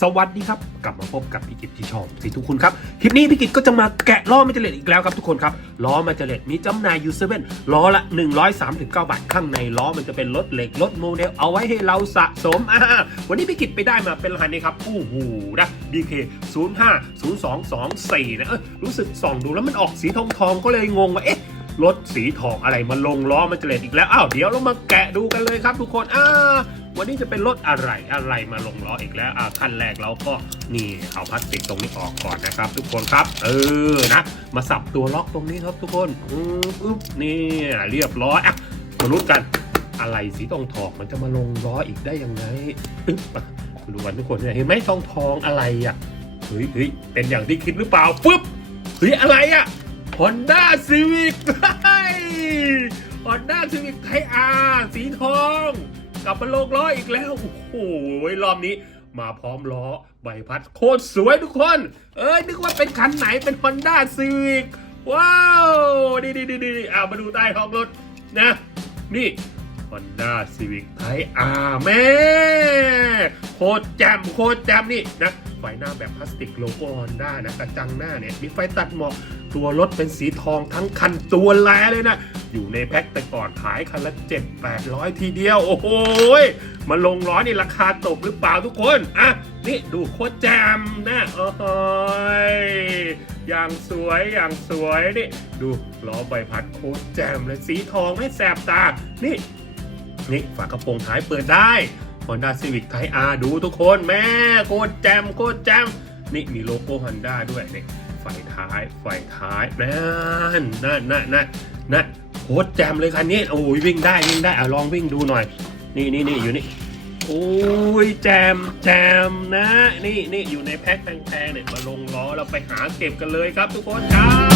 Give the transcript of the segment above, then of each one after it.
สวัสดีครับ กลับมาพบกับพี่กิตที่ชอบสิทุกคนครับ คลิปนี้พี่กิตก็จะมาแกะล้อมาเจเลตอีกแล้วครับทุกคนครับ ล้อมาเจเลตมีจำหน่ายยูเซเว่นล้อละ 139 บาท ข้างในล้อมันจะเป็นรถเหล็กรถโมเดล เอาไว้ให้เราสะสมอ่าวันนี้พี่กิตไปได้มาเป็นรหัสนี้ครับโอ้โหนะ BK 0 5 0 2 2 4นะเอ้ยรู้สึกส่องดูแล้วมันออกสีทองทองก็เลยงงว่าเอ๊ะรถสีทองอะไรมาลงล้อมันเจเลตอีกแล้วอ้าวเดี๋ยวเรามาแกะดูกันเลยครับทุกคนอ่า วันนี้จะเป็นรถอะไรอะไรมาลงล้ออีกแล้วอ่าขั้นแรกเราก็นี่เอาพลาสติกตรงนี้ออกก่อนนะครับ ทุกคนครับ เออนะมาสับตัวล็อกตรงนี้ครับทุกคนอืมอึ๊บนี่เรียบร้อยอะมาลุ้นกันอะไรสีทองทองมันจะมาลงล้ออีกได้ยังไงอึ๊บอะดูกันทุกคนเห็นไหมทองทองอะไรอะเฮ้ยเฮ้ยเป็นอย่างที่คิดหรือเปล่าฟึบเฮ้ยอะไรอะ Honda Civic ฮอนด้าซีวิกไทอาสีทอง กลับมาโลกล้ออีกแล้วโอ้โหรอบนี้มาพร้อมล้อใบพัดโคตรสวยทุกคน เอ้ยนึกว่าเป็นคันไหนเป็น Honda Civic ว้าว ดีดีดีดีอ่ามาดูใต้ท้องรถนะ นี่ Honda Civic Type R แม่โคตรแจ่มโคตรแจ่มนี่นะ ไฟหน้าแบบพลาสติกโลโก้ Honda นะกระจังหน้าเนี่ยมีไฟตัดหมอกตัวรถเป็นสีทองทั้งคันตัวแลเลยนะ อยู่ในแพ็คแต่ก่อนขายคันละเจ็ดแปดร้อยทีเดียว โอ้โหมาลงร้อยนี่ราคาตกหรือเปล่าทุกคน อะ นี่ดูโคตรแจมนะโอ้โหยอย่างสวยอย่างสวยนี่ดูล้อใบพัดโคตรแจมเลยสีทองไม่แสบตา นี่นี่ฝากระโปรงท้ายเปิดได้ Honda Civic Type R ดูทุกคนแม่โคตรแจมโคตรแจมนี่มีโลโก้ Honda ด้วยนี่ไฟท้ายไฟท้ายนั่นนั่นนั่นนั่นนั่นโคตรแจมเลยคันนี้โอ้ยวิ่งได้วิ่งได้อะลองวิ่งดูหน่อย นี่นี่นี่อยู่นี่โอ้ยแจมแจมนะ นี่นี่อยู่ในแพ็คแพงๆเนี่ยมาลงล้อเราไปหาเก็บกันเลยครับทุกคนครับ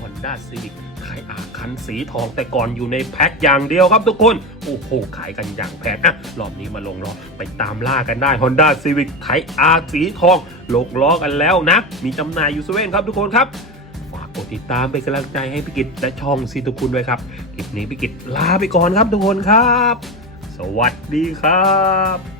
Honda Civic ขายอาคันสีทองแต่ก่อนอยู่ในแพ็คอย่างเดียวครับทุกคน โอ้โห ขายกันอย่างแพงอะรอบนี้มาลงล้อไปตามล่ากันได้ Honda Civic ไทยอาสีทอง ลงล้อกันแล้วนะ มีจำหน่ายอยู่เซเว่นครับทุกคนครับ ฝากกดติดตามเป็นกำลังใจให้พี่กิตและช่องซีตุคุณด้วยครับ คลิปนี้พี่กิตลาไปก่อนครับทุกคนครับ สวัสดีครับ